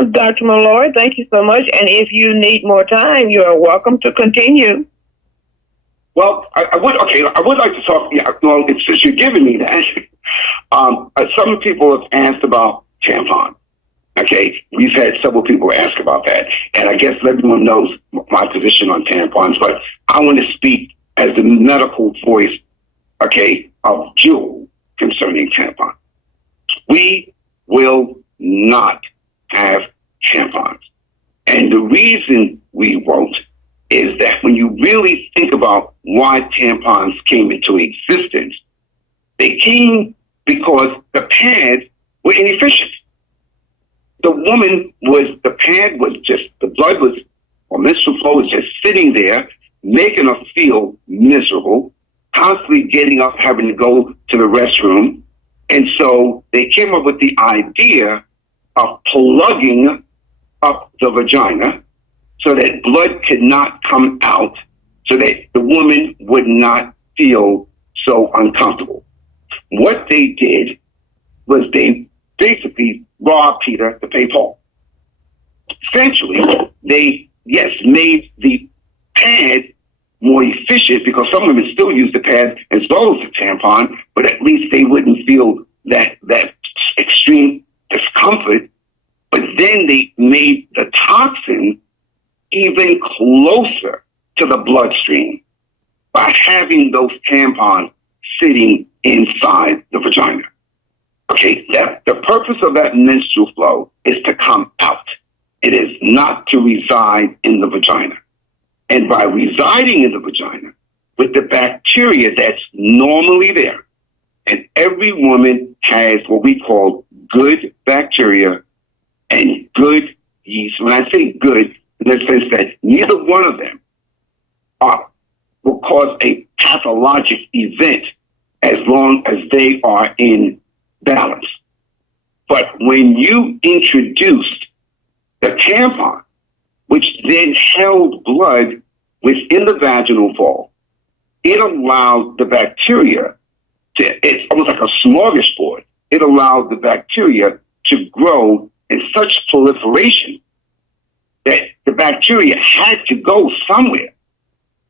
Well, Dr. Malloy, thank you so much. And if you need more time, you are welcome to continue. Well, I would like to talk. Yeah, well, it's just you're giving me that. Some people have asked about tampons. Okay, we've had several people ask about that, and I guess everyone knows my position on tampons. But I want to speak as the medical voice, okay, of Jewel concerning tampons. We will not have tampons, and the reason we won't is that when you really think about why tampons came into existence, they came because the pads were inefficient. The blood was, or menstrual flow was just sitting there, making her feel miserable, constantly getting up, having to go to the restroom. And so they came up with the idea of plugging up the vagina so that blood could not come out, so that the woman would not feel so uncomfortable. What they did was they basically robbed Peter to pay Paul. Essentially, they, made the pad more efficient, because some women still use the pad as well as the tampon, but at least they wouldn't feel that extreme discomfort. But then they made the toxin even closer to the bloodstream by having those tampons sitting inside the vagina. Okay, the purpose of that menstrual flow is to come out. It is not to reside in the vagina. And by residing in the vagina with the bacteria that's normally there, and every woman has what we call good bacteria and good yeast. When I say good, in the sense that neither one of them will cause a pathologic event as long as they are in balance. But when you introduced the tampon, which then held blood within the vaginal wall, it allowed the bacteria it's almost like a smorgasbord. It allowed the bacteria to grow in such proliferation that the bacteria had to go somewhere,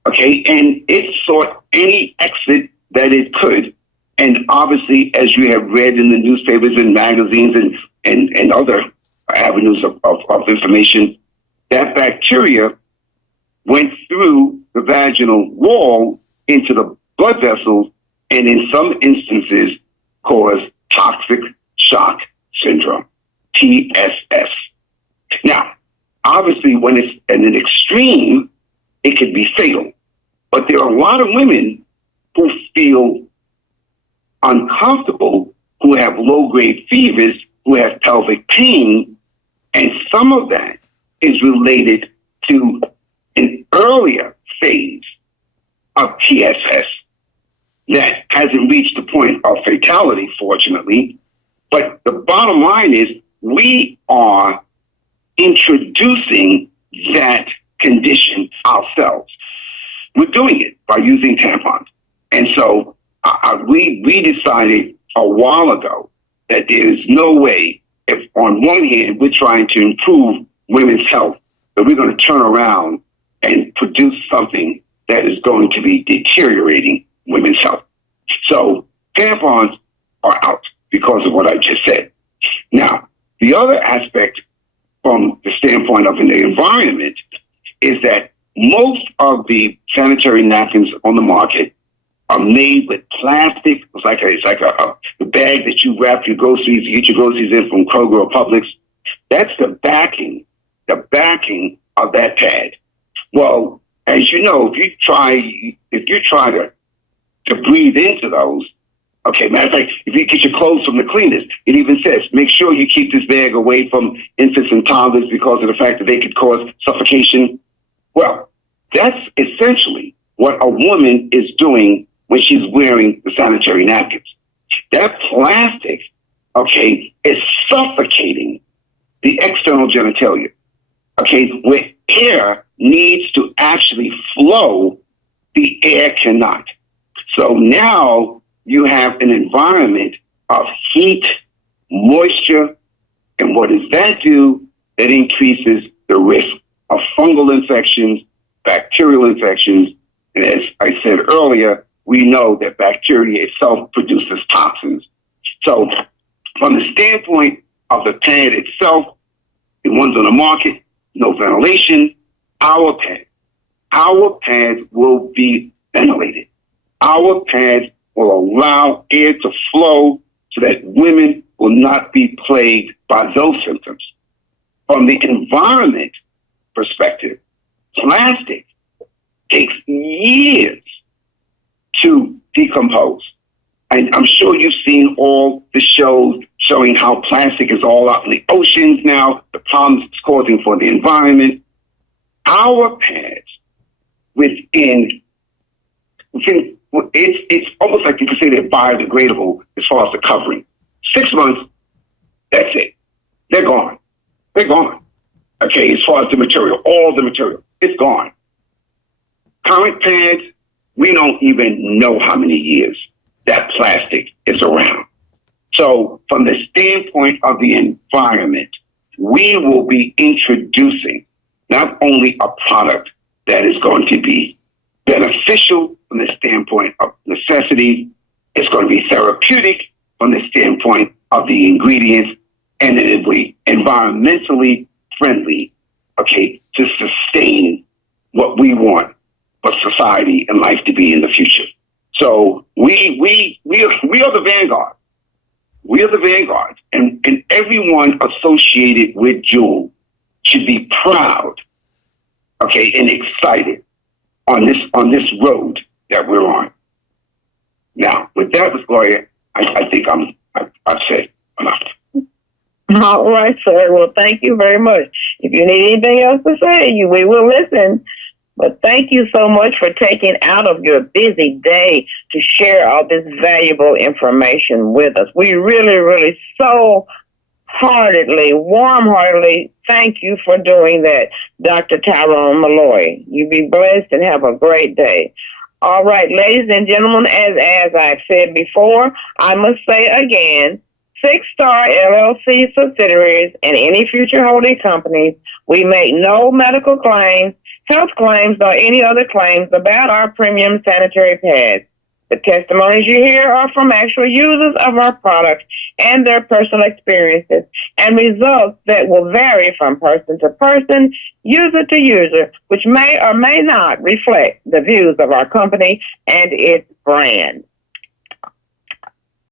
okay? And it sought any exit that it could. And obviously, as you have read in the newspapers and magazines and other avenues of information, that bacteria went through the vaginal wall into the blood vessels, and in some instances caused toxic shock syndrome, TSS. Now, obviously, when it's at an extreme, it could be fatal. But there are a lot of women who feel uncomfortable, who have low-grade fevers, who have pelvic pain, and some of that is related to an earlier phase of TSS that hasn't reached the point of fatality, fortunately. But the bottom line is we are introducing that condition ourselves. We're doing it by using tampons. And so we decided a while ago that there is no way, if on one hand we're trying to improve women's health, that we're going to turn around and produce something that is going to be deteriorating women's health. So tampons are out because of what I just said. Now, the other aspect from the standpoint of the environment is that most of the sanitary napkins on the market are made with plastic. It's like a bag that you wrap your groceries, you get your groceries in from Kroger or Publix. That's the backing of that pad. Well, as you know, if you try to breathe into those, okay, matter of fact, if you get your clothes from the cleaners, it even says, make sure you keep this bag away from infants and toddlers because of the fact that they could cause suffocation. Well, that's essentially what a woman is doing when she's wearing the sanitary napkins. That plastic, okay, is suffocating the external genitalia, okay, where air needs to actually flow, the air cannot. So now you have an environment of heat, moisture, and what does that do? that increases the risk of fungal infections, bacterial infections, and as I said earlier, we know that bacteria itself produces toxins. So from the standpoint of the pad itself, the ones on the market, no ventilation, our pads will be ventilated. Our pads will allow air to flow so that women will not be plagued by those symptoms. From the environment perspective, plastic takes years to decompose. And I'm sure you've seen all the shows showing how plastic is all out in the oceans now, the problems it's causing for the environment. Our pads, it's almost like you could say they're biodegradable as far as the covering. 6 months, that's it. They're gone. They're gone. Okay, as far as the material, all the material, it's gone. Current pads, we don't even know how many years that plastic is around. So from the standpoint of the environment, we will be introducing not only a product that is going to be beneficial from the standpoint of necessity, it's going to be therapeutic from the standpoint of the ingredients, and it will be environmentally friendly, okay, to sustain what we want for society and life to be in the future. So we are the vanguard. We are the vanguard, and everyone associated with Jewel should be proud, okay, and excited on this road that we're on. Now, with that, Ms. Gloria, I think I've said enough. All right, sir. Well, thank you very much. If you need anything else to say, we will listen. But thank you so much for taking out of your busy day to share all this valuable information with us. We really, really so warm-heartedly thank you for doing that, Dr. Tyrone Malloy. You be blessed and have a great day. All right, ladies and gentlemen, as I've said before, I must say again, 6-Star LLC subsidiaries and any future holding companies, we make no medical claims, health claims, or any other claims about our premium sanitary pads. The testimonies you hear are from actual users of our products and their personal experiences and results that will vary from person to person, user to user, which may or may not reflect the views of our company and its brand.